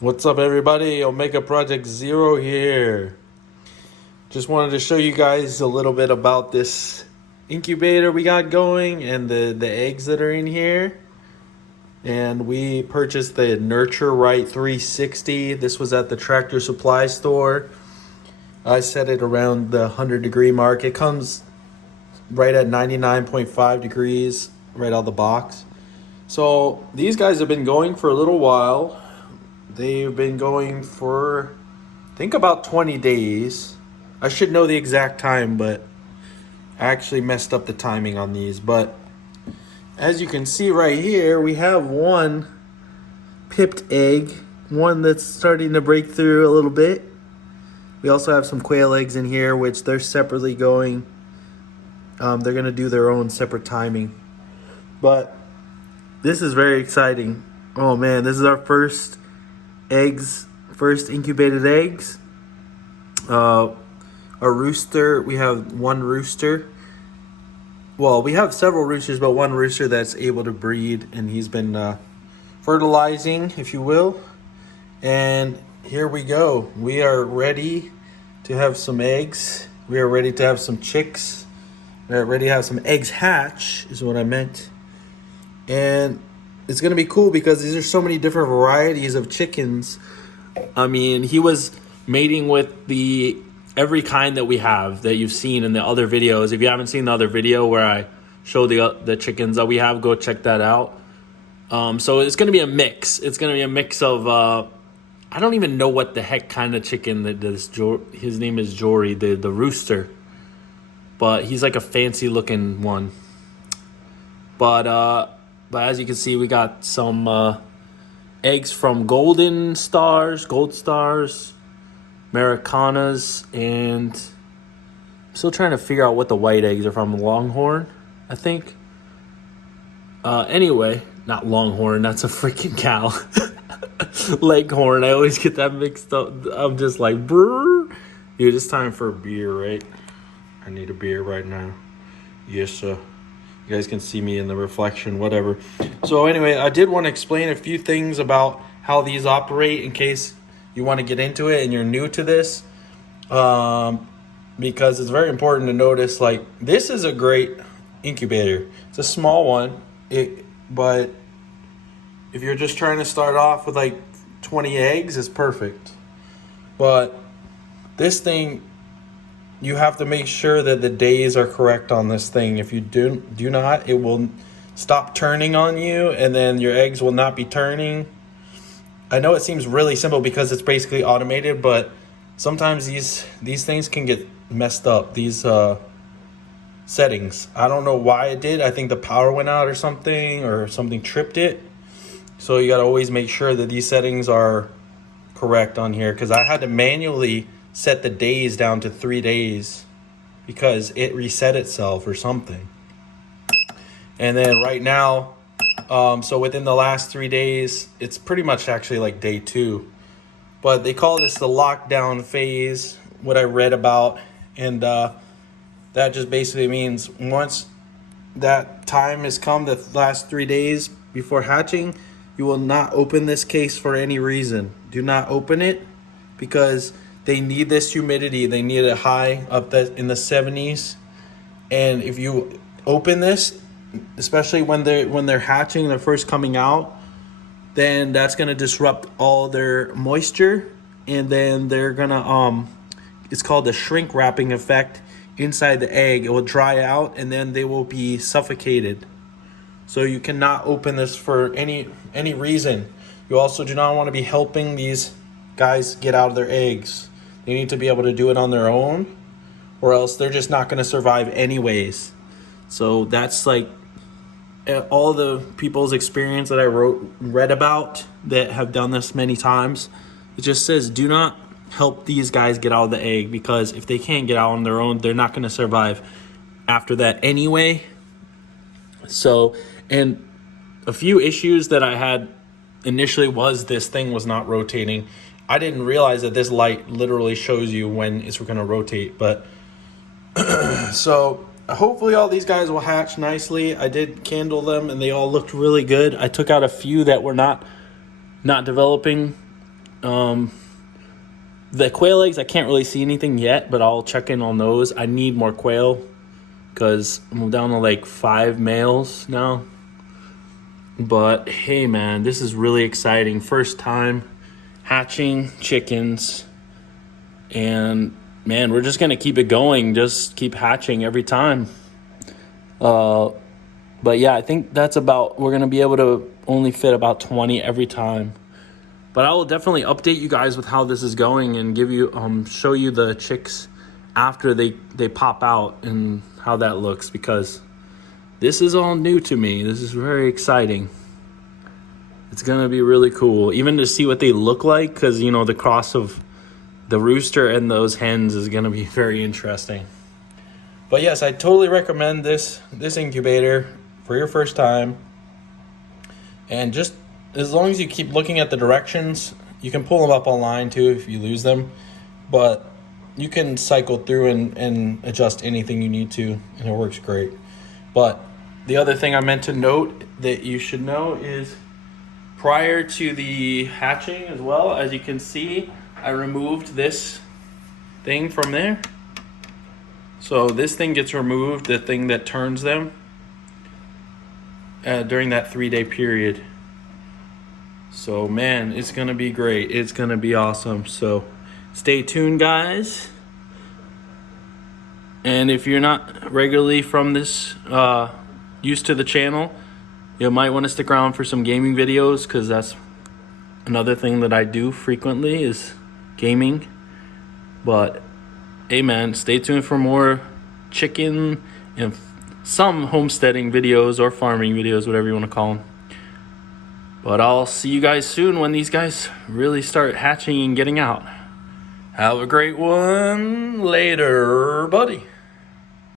What's up, everybody? Omega Project Zero here. Just wanted to show you guys a little bit about this incubator we got going and the eggs that are in here. And we purchased the Nurture Right 360. This was at the Tractor Supply store. I set it around the 100-degree mark. It comes right at 99.5 degrees right out of the box. So these guys have been going for a little while. They've been going for, I think, about 20 days. I should know the exact time, but I actually messed up the timing on these. But as you can see right here, we have one pipped egg, one that's starting to break through a little bit. We also have some quail eggs in here, which they're separately going. They're going to do their own separate timing. But this is very exciting. Oh man, this is our first incubated eggs. Our rooster, we have one rooster. Well, we have several roosters, but one rooster that's able to breed, and he's been fertilizing, if you will. And here we go. We are ready to have some eggs. We are ready to have some chicks. We are ready to have some eggs hatch, is what I meant. And it's going to be cool because these are so many different varieties of chickens. I mean, he was mating with every kind that we have that you've seen in the other videos. If you haven't seen the other video where I show the chickens that we have, go check that out. So it's going to be a mix. It's going to be a mix of, I don't even know what the heck kind of chicken that this, his name is Jory, the rooster. But he's like a fancy looking one. But as you can see, we got some eggs from gold stars, Americanas, and I'm still trying to figure out what the white eggs are from. Longhorn, I think. Anyway, not Longhorn, that's a freaking cow. Leghorn, I always get that mixed up. I'm just like, brr. Dude, it's time for a beer, right? I need a beer right now. Yes, sir. You guys can see me in the reflection, whatever. So anyway, I did want to explain a few things about how these operate in case you want to get into it and you're new to this. Because it's very important to notice, like, this is a great incubator. It's a small one, but if you're just trying to start off with like 20 eggs, it's perfect. But this thing, you have to make sure that the days are correct on this thing. If you do not, it will stop turning on you, and then your eggs will not be turning. I know it seems really simple because it's basically automated, but sometimes these things can get messed up. These settings. I don't know why it did. I think the power went out or something tripped it. So you got to always make sure that these settings are correct on here, because I had to manually set the days down to 3 days because it reset itself or something. And then right now, so within the last 3 days, it's pretty much actually like day 2. But they call this the lockdown phase, what I read about. And that just basically means once that time has come, the last 3 days before hatching, you will not open this case for any reason. Do not open it because they need this humidity. They need it high up in the 70s. And if you open this, especially when they're hatching, they're first coming out, then that's gonna disrupt all their moisture, and then they're gonna it's called the shrink wrapping effect inside the egg. It will dry out, and then they will be suffocated. So you cannot open this for any reason. You also do not want to be helping these guys get out of their eggs. They need to be able to do it on their own, or else they're just not going to survive anyways. So that's like all the people's experience that I read about that have done this many times. It just says do not help these guys get out of the egg, because if they can't get out on their own, they're not going to survive after that anyway. So, and a few issues that I had initially was this thing was not rotating. I didn't realize that this light literally shows you when it's going to rotate. But so hopefully all these guys will hatch nicely. I did candle them and they all looked really good. I took out a few that were not developing The quail eggs, I can't really see anything yet, but I'll check in on those. I need more quail because I'm down to like 5 males now. But hey, man, this is really exciting. First time hatching chickens. And man, we're just going to keep it going. Just keep hatching every time. But yeah, I think that's about, we're going to be able to only fit about 20 every time. But I will definitely update you guys with how this is going and give you, show you the chicks after they pop out and how that looks, because this is all new to me. This is very exciting. It's gonna be really cool, even to see what they look like, because you know the cross of the rooster and those hens is gonna be very interesting. But yes, I totally recommend this incubator for your first time, and just as long as you keep looking at the directions, you can pull them up online too if you lose them. But you can cycle through and adjust anything you need to, and it works great. But the other thing I meant to note that you should know is prior to the hatching as well, as you can see, I removed this thing from there. So this thing gets removed, the thing that turns them, during that 3-day period. So man, it's gonna be great. It's gonna be awesome. So stay tuned, guys. And if you're not regularly from this, used to the channel, you might want to stick around for some gaming videos, because that's another thing that I do frequently is gaming. But hey man, stay tuned for more chicken and some homesteading videos or farming videos, whatever you want to call them. But I'll see you guys soon when these guys really start hatching and getting out. Have a great one. Later, buddy.